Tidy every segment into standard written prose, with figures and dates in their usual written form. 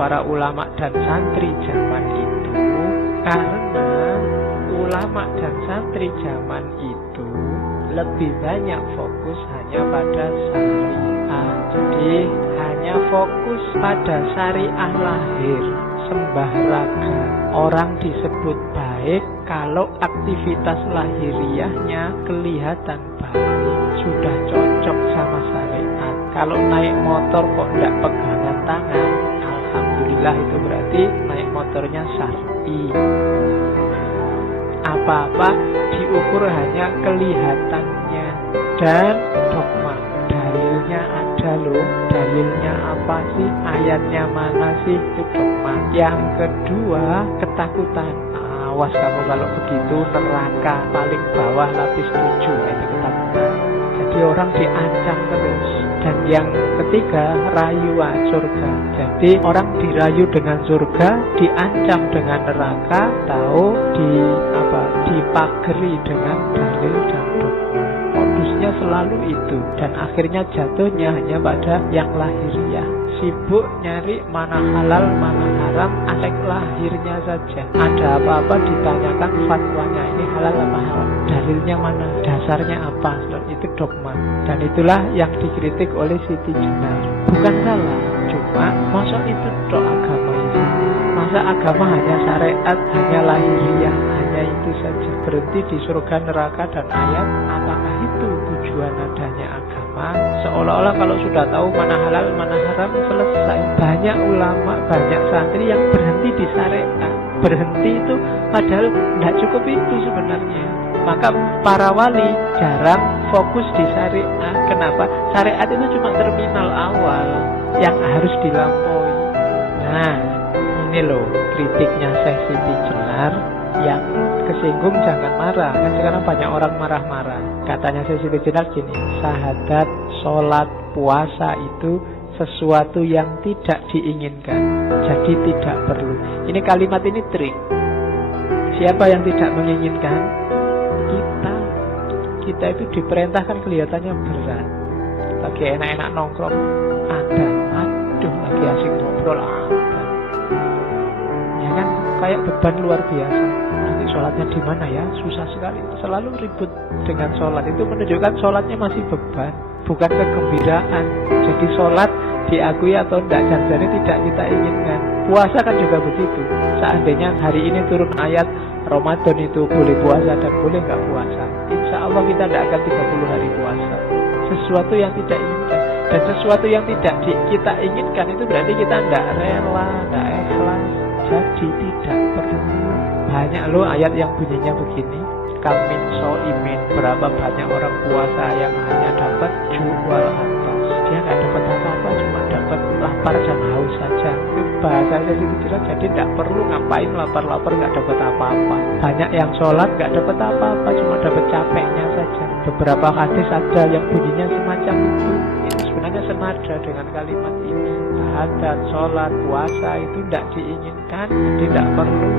para ulama dan santri zaman itu, karena ulama dan santri zaman itu lebih banyak fokus hanya pada syariah. Jadi hanya fokus pada syariah lahir, sembah raga. Orang disebut baik kalau aktivitas lahiriahnya kelihatan baik, sudah cocok sama syariat. Kalau naik motor kok tidak pegangan tangan, alhamdulillah itu berarti naik motornya syar'i. Apa-apa diukur hanya kelihatannya. Dan dogma, dalilnya ada loh. Dalilnya apa sih? Ayatnya mana sih? Itu dogma. Yang kedua, ketakutan. Awas kamu kalau begitu, neraka paling bawah lapis 7. Itu ketakutan. Jadi orang diancam terus. Dan yang ketiga, rayuan surga. Jadi orang dirayu dengan surga, diancam dengan neraka, tahu dipageri dengan dalil dan dogma. Modusnya selalu itu. Dan akhirnya jatuhnya hanya pada yang lahiriah. Sibuk nyari mana halal, mana haram, asek lahirnya saja. Ada apa-apa ditanyakan fatwanya, ini halal apa haram, dalilnya mana, dasarnya apa. Itu dogma. Dan itulah yang dikritik oleh Siti Jenar. Bukan salah, cuma masa itu tok agama ini? Masa agama hanya syariat, hanya lahiriah, hanya itu saja, berhenti di surga, neraka, dan ayat? Apakah itu tujuan adanya agama? Seolah-olah kalau sudah tahu mana halal, mana haram, selesai. Banyak ulama, banyak santri yang berhenti di syariat. Berhenti itu padahal tidak cukup itu sebenarnya. Maka para wali jarang fokus di syariat. Kenapa? Syariat itu cuma terminal awal yang harus dilampaui. Nah, ini loh kritiknya Syekh Siti Jenar. Yang kesinggung jangan marah. Kan sekarang banyak orang marah-marah. Katanya Syekh Siti Jenar gini, syahadat, sholat, puasa itu sesuatu yang tidak diinginkan, jadi tidak perlu. Ini kalimat ini trik. Siapa yang tidak menginginkan? Kita itu diperintahkan kelihatannya berat. Lagi enak-enak nongkrong, ada. Aduh, lagi asik ngobrol, ada. Ya kan, kayak beban luar biasa. Nanti sholatnya di mana ya? Susah sekali. Selalu ribut dengan sholat. Itu menunjukkan sholatnya masih beban, bukan kegembiraan. Jadi sholat diakui atau tidak, jangan tidak kita inginkan. Puasa kan juga begitu. Seandainya hari ini turun ayat Ramadan itu boleh puasa dan boleh nggak puasa, insya Allah kita tidak akan 30 hari puasa. Sesuatu yang tidak inginkan. Dan sesuatu yang tidak kita inginkan itu berarti kita tidak rela, tidak ikhlas. Jadi tidak perlu. Banyak loh ayat yang bunyinya begini, kamin so'imin, berapa banyak orang puasa yang hanya dapat jual atas. Dia nggak dapat apa-apa, cuma dapat lapar dan haus saja. Itu bahasanya itu jelas. Jadi tidak perlu ngapain lapar-lapar nggak dapat apa-apa. Banyak yang sholat nggak dapat apa-apa, cuma dapat capeknya saja. Beberapa hadis ada yang bunyinya semacam itu. Itu sebenarnya senada dengan kalimat ini. Syahadat, sholat, puasa itu tidak diinginkan, tidak perlu.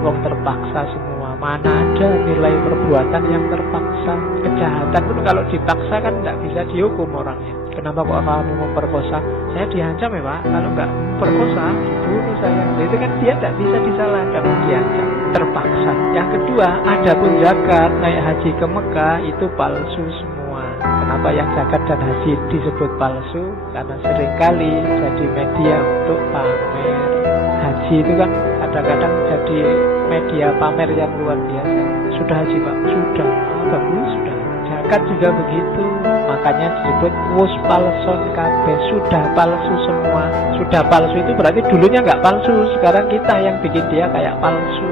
Wong terpaksa semua. Mana ada nilai perbuatan yang terpaksa. Kejahatan pun kalau dipaksa kan tidak bisa dihukum orangnya. Kenapa kok kamu memperkosa? Saya diancam ya Pak. Kalau nggak memperkosa, dibunuh saya. Itu kan dia tidak bisa disalahkan, diancam, terpaksa. Yang kedua, ada pun zakat, naik haji ke Mekah itu palsu semua. Kenapa yang zakat dan haji disebut palsu? Karena seringkali jadi media untuk pamer. Haji itu kan kadang-kadang jadi media pamer yang luar biasa. Sudah haji Pak? Sudah. Bagus, sudah. Zakat juga begitu. Makanya disebut wus palson kabeh, sudah palsu semua. Sudah palsu itu berarti dulunya nggak palsu, sekarang kita yang bikin dia kayak palsu.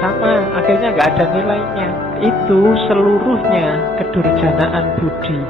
Sama, akhirnya nggak ada nilainya. Itu seluruhnya kedurjanaan budi,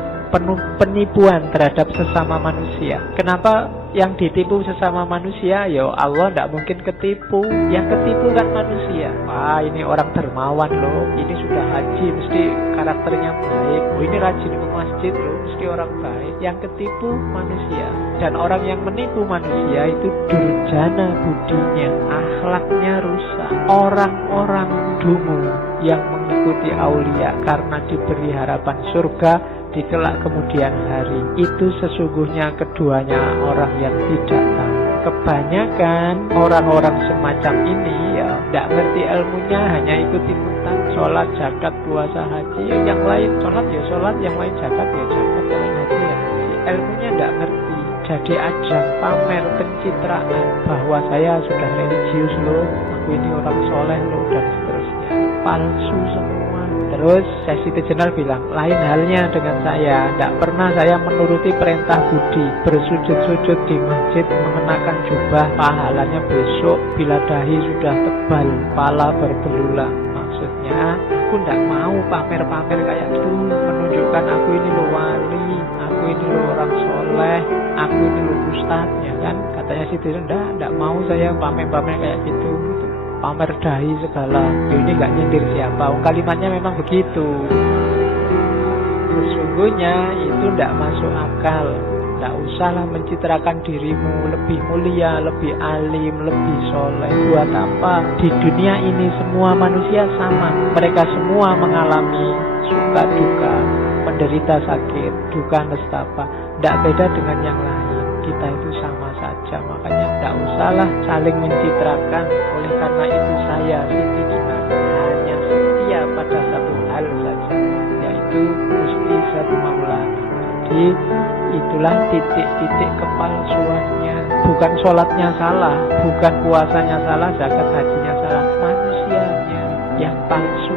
penipuan terhadap sesama manusia. Kenapa yang ditipu sesama manusia? Ya Allah, tidak mungkin ketipu. Yang ketipu kan manusia. Wah, ini orang dermawan loh, ini sudah haji, mesti karakternya baik. Oh, ini rajin ke masjid loh, mesti orang baik. Yang ketipu manusia. Dan orang yang menipu manusia itu durjana budinya, akhlaknya rusak. Orang-orang dungu yang mengikuti aulia karena diberi harapan surga di kelak kemudian hari, itu sesungguhnya keduanya orang yang tidak tahu. kebanyakan orang-orang semacam ini ya tidak ngerti ilmunya, hanya ikut-ikutan sholat, zakat, puasa, haji. Yang lain sholat ya sholat, yang lain zakat ya zakat, yang lain haji ya haji. Ilmunya tidak ngerti. Jadi ajang pamer pencitraan bahwa saya sudah religius loh, aku ini orang soleh loh, dan seterusnya. Palsu semua. Terus Sesi Tejenar bilang, lain halnya dengan saya. Tidak pernah saya menuruti perintah budi, bersujud-sujud di masjid, mengenakan jubah, pahalanya besok bila dahi sudah tebal, pala berbelulang. Maksudnya, aku tidak mau pamer-pamer kayak gitu, menunjukkan aku ini loh wali, aku ini loh orang soleh, aku ini loh ustaz, ya kan? Katanya si Tejenar, tidak mau saya pamer-pamer kayak gitu. Pamer dahi segala. Ini gak nyindir siapa. Kalimatnya memang begitu. Sesungguhnya itu tidak masuk akal. Tidak usahlah mencitrakan dirimu lebih mulia, lebih alim, lebih soleh. Buat apa? Di dunia ini semua manusia sama. Mereka semua mengalami suka duka, menderita sakit, duka nestapa. Tidak beda dengan yang lain. Kita itu sama saja. Makanya tidak usahlah saling mencitrakan. Oleh karena itu saya Siti Jenar hanya setia pada satu hal saja, yaitu Gusti Zat Maulana. Jadi itulah titik-titik kepalsuannya. Bukan sholatnya salah, bukan puasanya salah, zakat hajinya salah, manusianya yang palsu